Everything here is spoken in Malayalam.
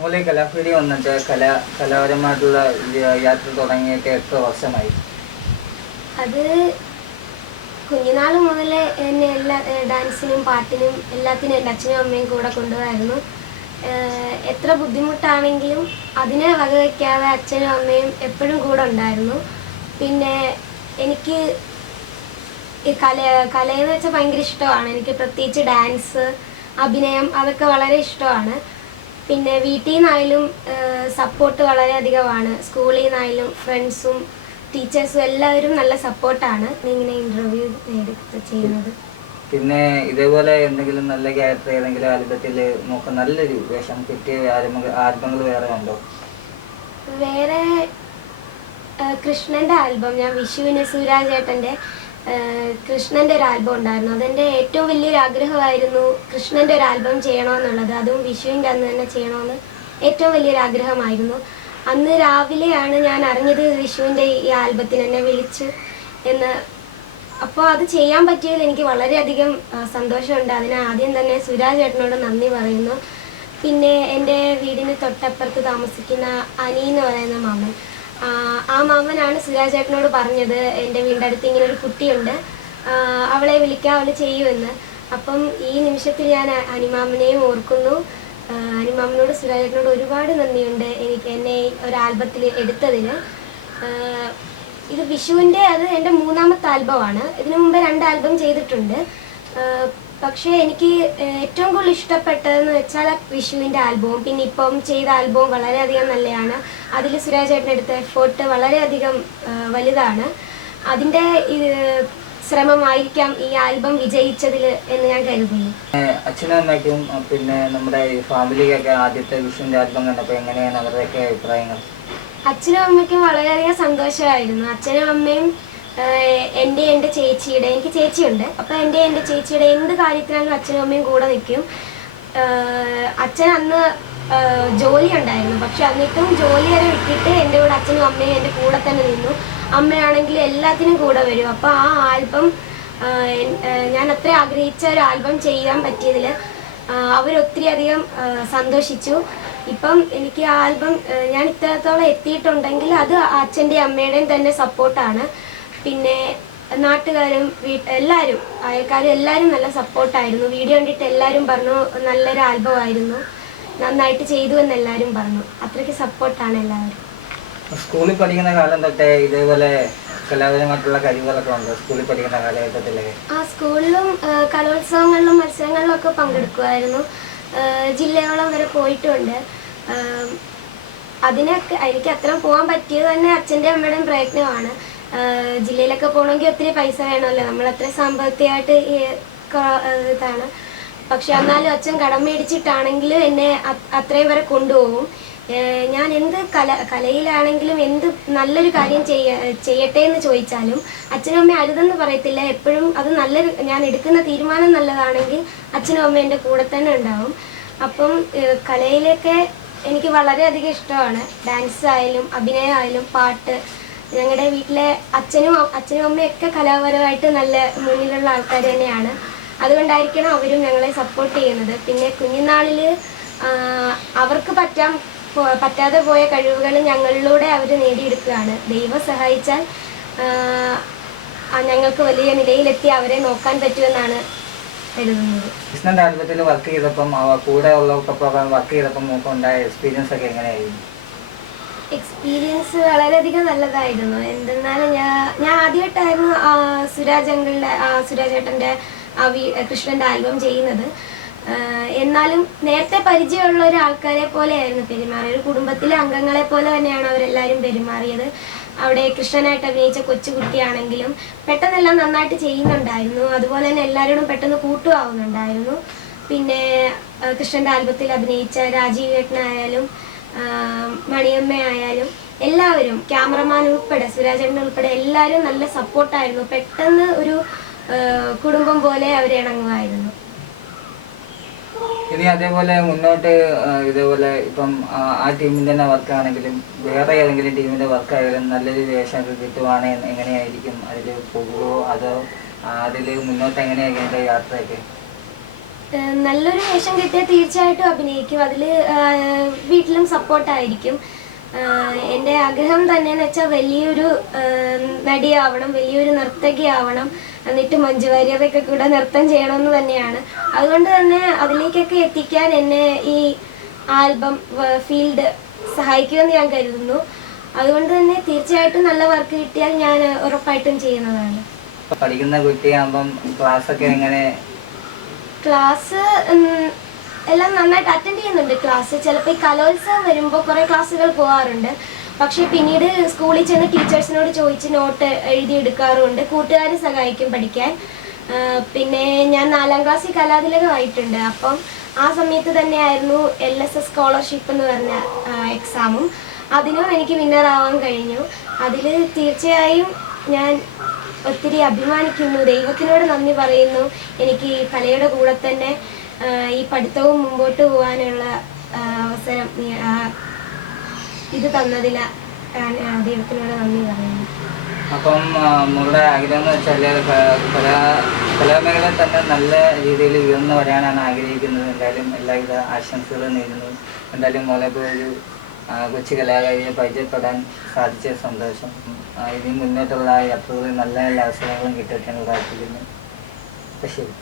മൂലം കലാഫീൽഡിൽ വന്നിട്ട് കലാപരമായിട്ടുള്ള യാത്ര തുടങ്ങിയിട്ട് എത്ര വർഷമായി? അത് കുഞ്ഞുനാൾ മുതലേ എന്നെ എല്ലാ ഡാൻസിനും പാട്ടിനും എല്ലാത്തിനും എൻ്റെ അച്ഛനും അമ്മയും കൂടെ കൊണ്ടുപോയായിരുന്നു. എത്ര ബുദ്ധിമുട്ടാണെങ്കിലും അതിനെ വകവയ്ക്കാതെ അച്ഛനും അമ്മയും എപ്പോഴും കൂടെ ഉണ്ടായിരുന്നു. പിന്നെ എനിക്ക് ഈ കലയെന്ന് വെച്ചാൽ ഭയങ്കര ഇഷ്ടമാണ്. എനിക്ക് പ്രത്യേകിച്ച് ഡാൻസ്, അഭിനയം അതൊക്കെ വളരെ ഇഷ്ടമാണ്. പിന്നെ വീട്ടിൽ നിന്നായാലും സപ്പോർട്ട് വളരെയധികമാണ്. സ്കൂളിൽ നിന്നായാലും ഫ്രണ്ട്സും ടീച്ചേഴ്സും എല്ലാവരും നല്ല സപ്പോർട്ടാണ് ഇങ്ങനെ ഇൻ്റർവ്യൂ ചെയ്യുന്നത്. പിന്നെ ഇതേപോലെ എന്തെങ്കിലും നല്ല ക്യാരക്ടർ ഏതെങ്കിലും ആൽബത്തിൽ നോക്കാൻ നല്ലൊരു വേഷം കിട്ടിയ ആൽബങ്ങൾ വേറെ ഉണ്ടോ? വേറെ കൃഷ്ണൻ്റെ ആൽബം, ഞാൻ വിഷുവിന് സുരാജ് ചേട്ടൻ്റെ കൃഷ്ണൻ്റെ ഒരു ആൽബം ഉണ്ടായിരുന്നു. അതെൻ്റെ ഏറ്റവും വലിയൊരു ആഗ്രഹമായിരുന്നു കൃഷ്ണൻ്റെ ഒരു ആൽബം ചെയ്യണമെന്നുള്ളത്. അതും വിഷുവിൻ്റെ അന്ന് തന്നെ ചെയ്യണമെന്ന് ഏറ്റവും വലിയൊരു ആഗ്രഹമായിരുന്നു. അന്ന് രാവിലെയാണ് ഞാൻ അറിഞ്ഞത് വിഷുവിൻ്റെ ഈ ആൽബത്തിന് എന്നെ വിളിച്ചു എന്ന്. അപ്പോൾ അത് ചെയ്യാൻ പറ്റിയതിൽ എനിക്ക് വളരെയധികം സന്തോഷമുണ്ട്. അതിന് ആദ്യം തന്നെ സുരാജ് ചേട്ടനോട് നന്ദി പറയുന്നു. പിന്നെ എൻ്റെ വീടിന് തൊട്ടപ്പുറത്ത് താമസിക്കുന്ന അനി എന്ന് പറയുന്ന മാമൻ, ആ മാമനാണ് സുരാജ് ചേട്ടനോട് പറഞ്ഞത് എൻ്റെ വീടിൻ്റെ അടുത്ത് ഇങ്ങനെ ഒരു കുട്ടിയുണ്ട്, അവളെ വിളിക്കാൻ, അവൾ ചെയ്യുമെന്ന്. അപ്പം ഈ നിമിഷത്തിൽ ഞാൻ അനിമാമനെയും ഓർക്കുന്നു. അനിമാമനോട് സുരാജ് ചേട്ടനോട് ഒരുപാട് നന്ദിയുണ്ട് എന്നെ ഒരു ആൽബത്തിൽ എടുത്തതിന്. ഇത് വിഷുവിൻ്റെ അത് എൻ്റെ 3ാമത്തെ ആൽബമാണ്. ഇതിനു മുമ്പ് 2 ആൽബം ചെയ്തിട്ടുണ്ട്. പക്ഷേ എനിക്ക് ഏറ്റവും കൂടുതൽ ഇഷ്ടപ്പെട്ടതെന്ന് വെച്ചാൽ വിഷുവിൻ്റെ ആൽബവും പിന്നെ ഇപ്പം ചെയ്ത ആൽബവും വളരെയധികം നല്ലതാണ്. അതിൽ സുരാജ് ചേട്ടൻ എടുത്ത എഫേർട്ട് വളരെയധികം വലുതാണ്. അതിൻ്റെ ശ്രമമായിരിക്കാം ഈ ആൽബം വിജയിച്ചതിൽ എന്ന് ഞാൻ കരുതുന്നു. അച്ഛനും അമ്മയ്ക്കും പിന്നെ നമ്മുടെ ഫാമിലിക്കൊക്കെ ആദ്യത്തെ വിഷുവിൻ്റെ ആൽബം കണ്ടപ്പോൾ എങ്ങനെയാണ് അവരുടെയൊക്കെ അഭിപ്രായങ്ങൾ? അച്ഛനും അമ്മയ്ക്കും വളരെയധികം സന്തോഷമായിരുന്നു. അച്ഛനും അമ്മയും എൻ്റെ ചേച്ചിയുടെ, എനിക്ക് ചേച്ചിയുണ്ട്, അപ്പോൾ എൻ്റെ ചേച്ചിയുടെ എന്ത് കാര്യത്തിനാലും അച്ഛനും അമ്മയും കൂടെ നിൽക്കും. അച്ഛൻ അന്ന് ജോലി ഉണ്ടായിരുന്നു, പക്ഷെ എന്നിട്ടും ജോലി വരെ വിട്ടിട്ട് എൻ്റെ കൂടെ അച്ഛനും അമ്മയും എൻ്റെ കൂടെ തന്നെ നിന്നു. അമ്മയാണെങ്കിൽ എല്ലാത്തിനും കൂടെ വരും. അപ്പോൾ ആ ആൽബം ഞാൻ അത്ര ആഗ്രഹിച്ച ഒരു ആൽബം ചെയ്യാൻ പറ്റിയതിൽ അവരൊത്തിരി അധികം സന്തോഷിച്ചു. ഇപ്പം എനിക്ക് ആ ആൽബം ഞാൻ ഇത്രത്തോളം എത്തിയിട്ടുണ്ടെങ്കിൽ അത് അച്ഛൻ്റെയും അമ്മയുടെയും തന്നെ സപ്പോർട്ടാണ്. പിന്നെ നാട്ടുകാരും എല്ലാവരും അയൽക്കാരും എല്ലാവരും നല്ല സപ്പോർട്ടായിരുന്നു. വീഡിയോ കണ്ടിട്ട് എല്ലാവരും പറഞ്ഞു നല്ലൊരു ആൽബമായിരുന്നു, നന്നായിട്ട് ചെയ്തു എന്ന് എല്ലാവരും പറഞ്ഞു. അത്രയ്ക്ക് സപ്പോർട്ടാണ് എല്ലാവരും. സ്കൂളിൽ പഠിക്കുന്ന കാലം തൊട്ടേ ഇതേപോലെ കലാപരമായിട്ടുള്ള കഴിവുകളൊക്കെ ഉണ്ട് സ്കൂളിൽ പഠിക്കുന്ന കാലഘട്ടത്തിലെ? സ്കൂളിലും കലോത്സവങ്ങളിലും മത്സരങ്ങളിലും ഒക്കെ പങ്കെടുക്കുമായിരുന്നു. ജില്ലയോളം വരെ പോയിട്ടുമുണ്ട്. അതിനൊക്കെ എനിക്ക് അത്രയും പോകാൻ പറ്റിയത് തന്നെ അച്ഛൻ്റെ അമ്മയുടെയും പ്രയത്നമാണ്. ജില്ലയിലൊക്കെ പോകണമെങ്കിൽ ഒത്തിരി പൈസ വേണമല്ലോ, നമ്മളത്ര സാമ്പത്തികമായിട്ട് ഇതാണ്. പക്ഷെ എന്നാലും അച്ഛൻ കടം മേടിച്ചിട്ടാണെങ്കിലും എന്നെ അത്രയും വരെ കൊണ്ടുപോകും. ഞാൻ എന്ത് കലയിലാണെങ്കിലും എന്ത് നല്ലൊരു കാര്യം ചെയ്യട്ടെ എന്ന് ചോദിച്ചാലും അച്ഛനും അമ്മയും അരുതെന്ന് പറയത്തില്ല. എപ്പോഴും അത് നല്ലൊരു, ഞാൻ എടുക്കുന്ന തീരുമാനം നല്ലതാണെങ്കിൽ അച്ഛനും അമ്മയും എൻ്റെ കൂടെ തന്നെ ഉണ്ടാവും. അപ്പം കലയിലൊക്കെ എനിക്ക് വളരെയധികം ഇഷ്ടമാണ്. ഡാൻസ് ആയാലും അഭിനയം ആയാലും പാട്ട്. ഞങ്ങളുടെ വീട്ടിലെ അച്ഛനും അമ്മയൊക്കെ കലാപരമായിട്ട് നല്ല മുന്നിലുള്ള ആൾക്കാർ തന്നെയാണ്. അതുകൊണ്ടായിരിക്കണം അവരും ഞങ്ങളെ സപ്പോർട്ട് ചെയ്യുന്നത്. പിന്നെ കുഞ്ഞുനാളിൽ അവർക്ക് പറ്റാതെ പോയ കഴിവുകൾ ഞങ്ങളിലൂടെ അവർ നേടിയെടുക്കുകയാണ്. ദൈവം സഹായിച്ചാൽ ഞങ്ങൾക്ക് വലിയ നിലയിലെത്തി അവരെ നോക്കാൻ പറ്റുമെന്നാണ് കരുതുന്നത്. കൃഷ്ണൻ്റെ ആൽബത്തിൽ വർക്ക് ചെയ്തപ്പം കൂടെ ഉള്ളവർക്കൊപ്പം വർക്ക് ചെയ്തപ്പം നമുക്ക് ഉണ്ടായ എക്സ്പീരിയൻസ് ഒക്കെ എങ്ങനെയായിരുന്നു? എക്സ്പീരിയൻസ് വളരെയധികം നല്ലതായിരുന്നു. എന്തെന്നാലും ഞാൻ ആദ്യമായിട്ടായിരുന്നു സുരാജ് ചേട്ടൻ്റെ കൃഷ്ണൻ്റെ ആൽബം ചെയ്യുന്നത്. എന്നാലും നേരത്തെ പരിചയമുള്ള ഒരാൾക്കാരെ പോലെയായിരുന്നു പെരുമാറിയത്. ഒരു കുടുംബത്തിലെ അംഗങ്ങളെ പോലെ തന്നെയാണ് അവരെല്ലാവരും പെരുമാറിയത്. അവിടെ കൃഷ്ണനായിട്ട് അഭിനയിച്ച കൊച്ചുകുട്ടിയാണെങ്കിലും പെട്ടെന്നെല്ലാം നന്നായിട്ട് ചെയ്യുന്നുണ്ടായിരുന്നു. അതുപോലെ തന്നെ എല്ലാവരോടും പെട്ടെന്ന് കൂട്ടുമാവുന്നുണ്ടായിരുന്നു. പിന്നെ കൃഷ്ണൻ്റെ ആൽബത്തിൽ അഭിനയിച്ച രാജീവ് ചേട്ടനായാലും മണിയമ്മ ആയാലും എല്ലാവരും, ക്യാമറമാൻ ഉൾപ്പെടെ സുരാജേട്ടൻ ഉൾപ്പെടെ എല്ലാവരും നല്ല സപ്പോർട്ടായിരുന്നു. പെട്ടെന്ന് ഒരു കുടുംബം പോലെ അവർ ഇണങ്ങുമായിരുന്നു. ഇനി അതേപോലെ മുന്നോട്ട് ഇതേപോലെ ഇപ്പം ആ ടീമിൻ്റെ തന്നെ വർക്കാണെങ്കിലും വേറെ ഏതെങ്കിലും ടീമിൻ്റെ വർക്കായാലും നല്ലൊരു വേഷമൊക്കെ കിട്ടുവാണെങ്കിൽ എങ്ങനെയായിരിക്കും? അതിൽ പോകുമോ അതോ അതിൽ മുന്നോട്ട് എങ്ങനെയായിരിക്കും യാത്രയൊക്കെ? നല്ലൊരു വേഷം കിട്ടിയാൽ തീർച്ചയായിട്ടും അഭിനയിക്കും. അതിൽ വീട്ടിലും സപ്പോർട്ടായിരിക്കും. എൻ്റെ ആഗ്രഹം തന്നെയെന്ന് വെച്ചാൽ വലിയൊരു നടിയാവണം, വലിയൊരു നർത്തകിയാവണം, എന്നിട്ട് മഞ്ജു വാര്യറൊക്കെ കൂടെ നൃത്തം ചെയ്യണമെന്ന് തന്നെയാണ്. അതുകൊണ്ട് തന്നെ അതിലേക്കൊക്കെ എത്തിക്കാൻ എന്നെ ഈ ആൽബം ഫീൽഡ് സഹായിക്കുമെന്ന് ഞാൻ കരുതുന്നു. അതുകൊണ്ട് തന്നെ തീർച്ചയായിട്ടും നല്ല വർക്ക് കിട്ടിയാൽ ഞാൻ ഉറപ്പായിട്ടും ചെയ്യുന്നതാണ്. പഠിക്കുന്ന കുട്ടിയാകുമ്പം ക്ലാസ്സൊക്കെ എങ്ങനെ? ക്ലാസ് എല്ലാം നന്നായിട്ട് അറ്റൻഡ് ചെയ്യുന്നുണ്ട്. ക്ലാസ് ചിലപ്പോൾ ഈ കലോത്സവം വരുമ്പോൾ കുറേ ക്ലാസ്സുകൾ പോകാറുണ്ട്. പക്ഷേ പിന്നീട് സ്കൂളിൽ ചെന്ന് ടീച്ചേഴ്സിനോട് ചോദിച്ച് നോട്ട് എഴുതിയെടുക്കാറുമുണ്ട്. കൂട്ടുകാർ സഹായിക്കും പഠിക്കാൻ. പിന്നെ ഞാൻ 4ാം ക്ലാസ്സിൽ കലാതിലകമായിട്ടുണ്ട്. അപ്പം ആ സമയത്ത് തന്നെയായിരുന്നു LSS സ്കോളർഷിപ്പ് എന്ന് പറഞ്ഞ എക്സാമും. അതിനും എനിക്ക് വിന്നറാവാൻ കഴിഞ്ഞു. അതിൽ തീർച്ചയായും ഞാൻ ഒത്തിരി അഭിമാനിക്കുന്നു. ദൈവത്തിനോട് നന്ദി പറയുന്നു. എനിക്ക് കലയുടെ കൂടെ തന്നെ ഈ പഠിത്തവും മുമ്പോട്ട് പോകാനുള്ള അവസരം ഇത് തന്നതിൽ ദൈവത്തിനോട് നന്ദി പറയുന്നു. അപ്പം നമ്മളുടെ ആഗ്രഹം എന്ന് വെച്ചാൽ കലാമേഖലയിൽ തന്നെ നല്ല രീതിയിൽ ഉയർന്നു വരാനാണ് ആഗ്രഹിക്കുന്നത്. എന്തായാലും എല്ലാവിധ ആശംസകളും നേരുന്നു. എന്തായാലും മോളെ ഒരു കൊച്ചു കലാകാരിയെ പരിചയപ്പെടാൻ സാധിച്ച സന്തോഷം. ഇനി മുന്നോട്ടുള്ള യാത്രകളിൽ നല്ല അവസരങ്ങളും കിട്ടട്ടെ എന്ന് പ്രാർത്ഥിക്കുന്നു. ശരി.